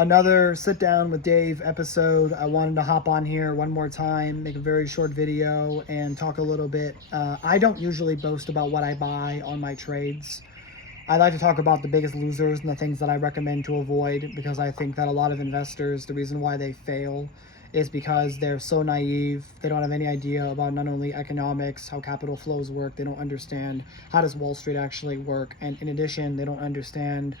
another sit down with Dave episode. I wanted to hop on here one more time, make a very short video, and talk a little bit. I don't usually boast about what I buy on my trades. I like to talk about the biggest losers and the things that I recommend to avoid, because I think that a lot of investors, the reason why they fail is because they're so naive. They don't have any idea about not only economics, how capital flows work, they don't understand how does Wall Street actually work, and in addition, they don't understand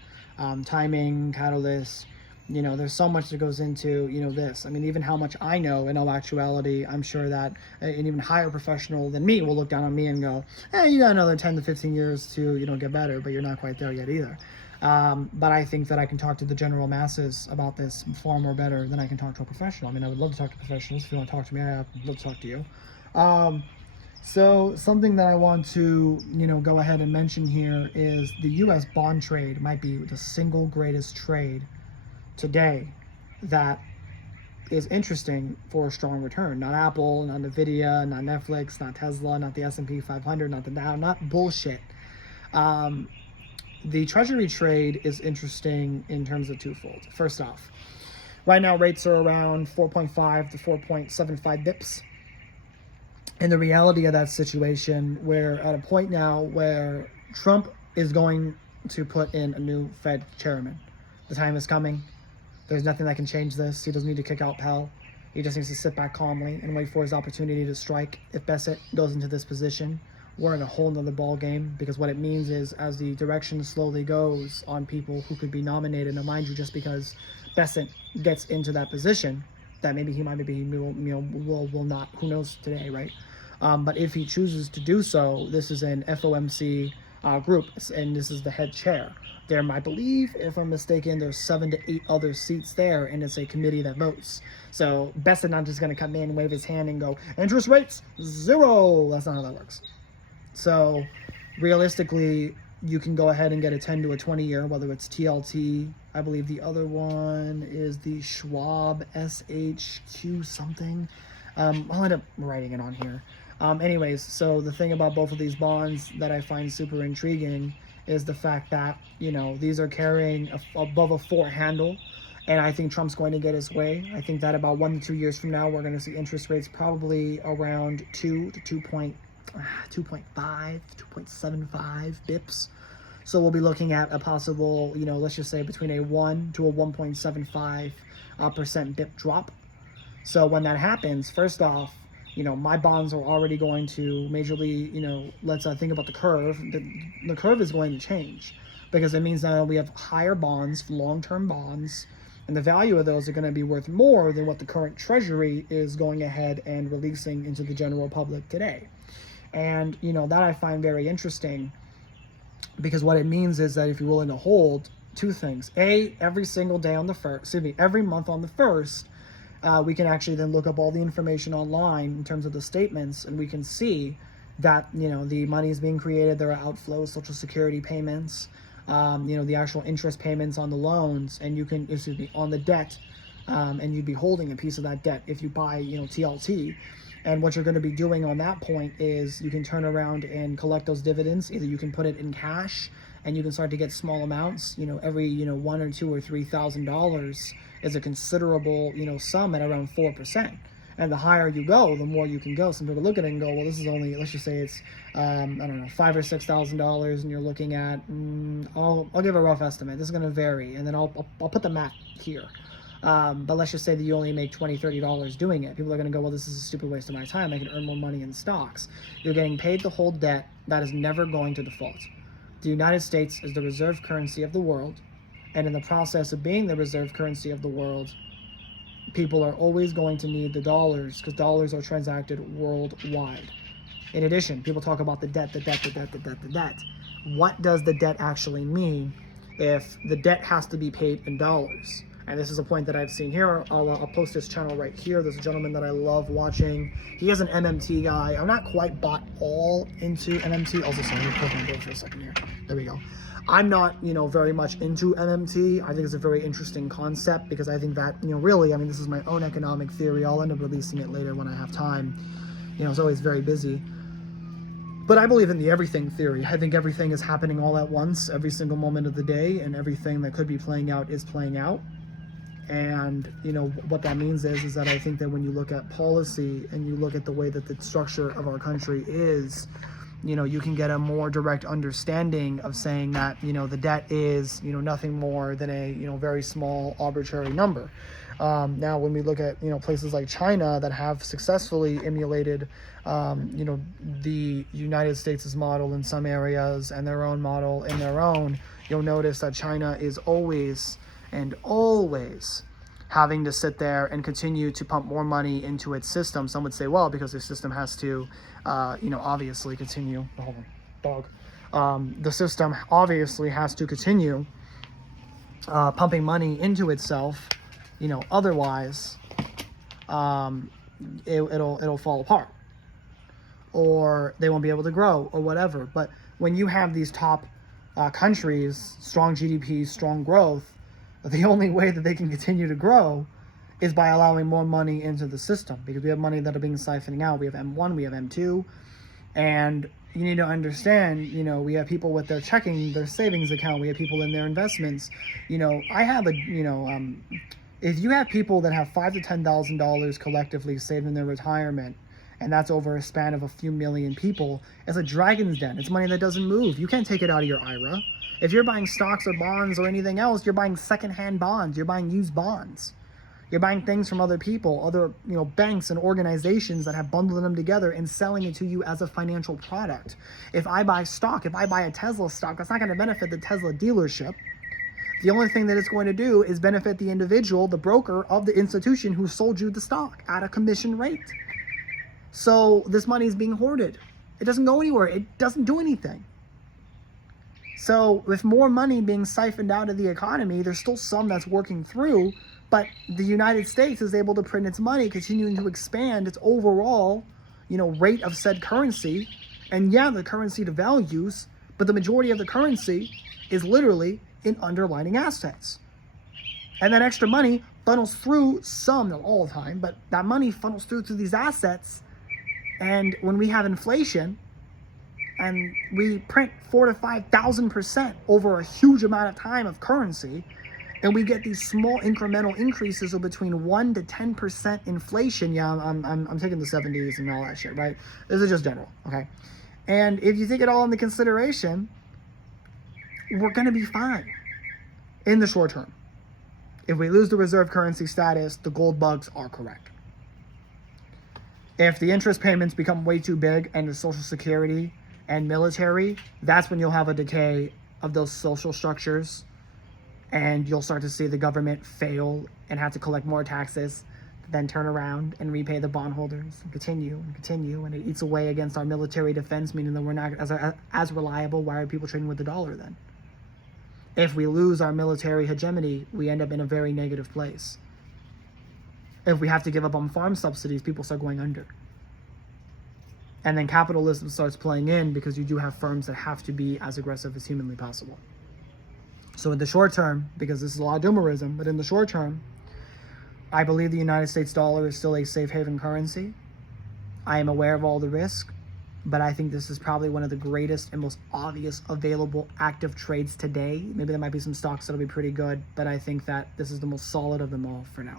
timing, catalysts. There's so much that goes into, this. I mean, even how much I know in all actuality, I'm sure that an even higher professional than me will look down on me and go, you got another 10 to 15 years to, get better, but you're not quite there yet either. But I think that I can talk to the general masses about this far more better than I can talk to a professional. I mean, I would love to talk to professionals. If you want to talk to me, I'd love to talk to you. So something that I want to, go ahead and mention here is the U.S. bond trade might be the single greatest trade today that is interesting for a strong return. Not Apple, not Nvidia, not Netflix, not Tesla, not the S&P 500, not the Dow, not bullshit. The Treasury trade is interesting in terms of twofold. First off, right now rates are around 4.5 to 4.75 bips. And the reality of that situation, we're at a point now where Trump is going to put in a new Fed chairman. The time is coming. There's nothing that can change this. He doesn't need to kick out Powell. He just needs to sit back calmly and wait for his opportunity to strike. If Bessent goes into this position, we're in a whole nother ball game, because what it means is, as the direction slowly goes on people who could be nominated, now mind you, just because Bessent gets into that position, that maybe he will not, who knows today, right? But if he chooses to do so, this is an FOMC group, and this is the head chair. There, I believe, if I'm mistaken, there's 7 to 8 other seats there, and it's a committee that votes. So Bessent not just going to come in, wave his hand, and go, interest rates, 0. That's not how that works. So realistically, you can go ahead and get a 10 to a 20 year, whether it's TLT. I believe the other one is the Schwab SHQ something. I'll end up writing it on here. Anyways, so the thing about both of these bonds that I find super intriguing is the fact that, these are carrying above a 4 handle. And I think Trump's going to get his way. I think that about 1 to 2 years from now, we're going to see interest rates probably around 2 to 2.5, 2.75 bips. So we'll be looking at a possible, let's just say between a 1 to a 1.75% bip drop. So when that happens, first off, my bonds are already going to majorly, let's think about the curve. The curve is going to change, because it means that we have higher bonds, long-term bonds, and the value of those are going to be worth more than what the current Treasury is going ahead and releasing into the general public today. And, that I find very interesting, because what it means is that if you're willing to hold two things, every single day on the first, every month on the first, we can actually then look up all the information online in terms of the statements, and we can see that, the money is being created, there are outflows, Social Security payments, the actual interest payments on the loans, and you can, on the debt, and you'd be holding a piece of that debt if you buy, TLT. And what you're going to be doing on that point is you can turn around and collect those dividends. Either you can put it in cash, and you can start to get small amounts. Every $1,000 or $2,000 or $3,000 is a considerable sum at around 4%. And the higher you go, the more you can go. Some people look at it and go, well, this is only, let's just say it's $5,000 or $6,000, and you're looking at I'll give a rough estimate. This is going to vary, and then I'll put the math here. But let's just say that you only make $20, $30 doing it. People are going to go, well, this is a stupid waste of my time. I can earn more money in stocks. You're getting paid to hold debt that is never going to default. The United States is the reserve currency of the world. And in the process of being the reserve currency of the world, people are always going to need the dollars, because dollars are transacted worldwide. In addition, people talk about the debt. What does the debt actually mean if the debt has to be paid in dollars? And this is a point that I've seen here. I'll post this channel right here. There's a gentleman that I love watching. He is an MMT guy. I'm not quite bought all into MMT. Also, sorry, let me close my door for a second here. There we go. I'm not, very much into MMT. I think it's a very interesting concept, because I think that, really, this is my own economic theory. I'll end up releasing it later when I have time. It's always very busy. But I believe in the everything theory. I think everything is happening all at once, every single moment of the day, and everything that could be playing out is playing out. And what that means is that I think that when you look at policy and you look at the way that the structure of our country is, you can get a more direct understanding of saying that the debt is nothing more than a very small arbitrary number. Now when we look at places like China that have successfully emulated the United States' model in some areas and their own model in their own, you'll notice that China is always having to sit there and continue to pump more money into its system. Some would say, well, because the system has to, obviously continue. Hold on, dog. The system obviously has to continue pumping money into itself. Otherwise, it'll fall apart, or they won't be able to grow, or whatever. But when you have these top countries, strong GDP, strong growth, the only way that they can continue to grow is by allowing more money into the system, because we have money that are being siphoning out. We have M1, we have M2, and you need to understand, we have people with their checking, their savings account, we have people in their investments. I have if you have people that have $5,000 to $10,000 collectively saved in their retirement, and that's over a span of a few million people, it's a dragon's den. It's money that doesn't move. You can't take it out of your IRA. If you're buying stocks or bonds or anything else, you're buying secondhand bonds. You're buying used bonds. You're buying things from other people, other banks and organizations that have bundled them together and selling it to you as a financial product. If I buy stock, if I buy a Tesla stock, that's not going to benefit the Tesla dealership. The only thing that it's going to do is benefit the individual, the broker of the institution who sold you the stock at a commission rate. So this money is being hoarded. It doesn't go anywhere. It doesn't do anything. So with more money being siphoned out of the economy, there's still some that's working through, but the United States is able to print its money, continuing to expand its overall, rate of said currency. And yeah, the currency devalues, but the majority of the currency is literally in underlying assets. And that extra money funnels through some, not all the time, but that money funnels through these assets. And when we have inflation, and we print 4,000 to 5,000% over a huge amount of time of currency, and we get these small incremental increases of between 1 to 10% inflation. Yeah, I'm taking the 70s and all that shit, right? This is just general, okay? And if you take it all into consideration, we're gonna be fine in the short term. If we lose the reserve currency status, the gold bugs are correct. If the interest payments become way too big and the Social Security and military, that's when you'll have a decay of those social structures, and you'll start to see the government fail and have to collect more taxes, then turn around and repay the bondholders, and continue, and it eats away against our military defense, meaning that we're not as reliable. Why are people trading with the dollar then? If we lose our military hegemony, we end up in a very negative place. If we have to give up on farm subsidies, people start going under. And then capitalism starts playing in, because you do have firms that have to be as aggressive as humanly possible. So in the short term, because this is a lot of doomerism, but in the short term, I believe the United States dollar is still a safe haven currency. I am aware of all the risk, but I think this is probably one of the greatest and most obvious available active trades today. Maybe there might be some stocks that'll be pretty good, but I think that this is the most solid of them all for now.